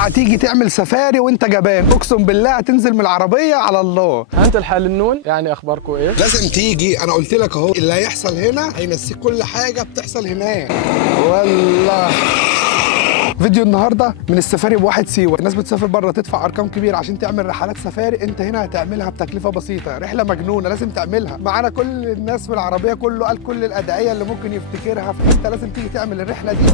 اوعى تيجي تعمل سفاري وانت جبان، اقسم بالله هتنزل من العربيه على الله. انت الحال النون يعني اخباركم ايه؟ لازم تيجي، انا قلت لك اهو اللي هيحصل هنا هينسيك كل حاجه بتحصل هناك. والله فيديو النهارده من السفاري بواحد سيوه. الناس بتسافر بره تدفع ارقام كبيره عشان تعمل رحلات سفاري، انت هنا هتعملها بتكلفه بسيطه. رحله مجنونه لازم تعملها معانا. كل الناس في العربيه كله قال كل الادعيه اللي ممكن يفتكرها، فانت لازم تيجي تعمل الرحله دي.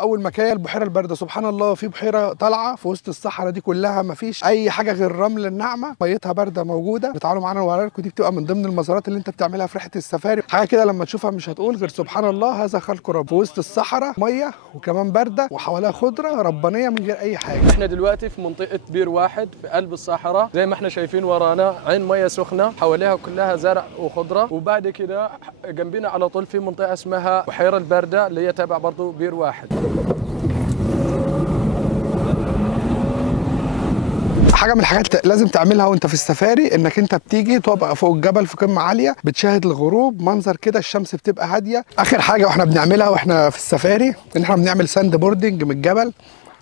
اول مكان البحيره البارده، سبحان الله في بحيره طالعه في وسط الصحراء دي كلها، ما فيش اي حاجه غير الرمل الناعمه، ميتها بارده موجوده. تعالوا معانا وراكم، دي بتبقى من ضمن المزارات اللي انت بتعملها في رحله السفاري. حاجه كده لما تشوفها مش هتقول غير سبحان الله هذا خلق رب. في وسط الصحراء ميه وكمان بارده وحواليها خضره ربانيه من غير اي حاجه. احنا دلوقتي في منطقه بير واحد في قلب الصحراء، زي ما احنا شايفين ورانا عين ميه سخنه حواليها كلها زرع وخضره، وبعد كده جنبنا على طول في منطقه اسمها بحيره البارده اللي هي تابع برضه بير واحد. حاجه من الحاجات لازم تعملها وانت في السفاري، انك انت بتيجي تبقى فوق الجبل في قمه عاليه بتشاهد الغروب، منظر كده الشمس بتبقى هاديه. اخر حاجه واحنا بنعملها واحنا في السفاري ان احنا بنعمل ساند بوردنج من الجبل.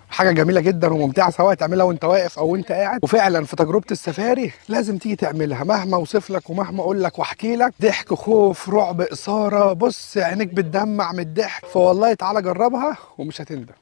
حاجه جميله جدا وممتعه سواء تعملها وانت واقف او وانت قاعد. وفعلا في تجربه السفاري لازم تيجي تعملها، مهما اوصف لك ومهما اقول لك واحكي لك، ضحك خوف رعب اثاره، بص عينيك بتدمع من الضحك. فوالله تعالى جربها ومش هتندم.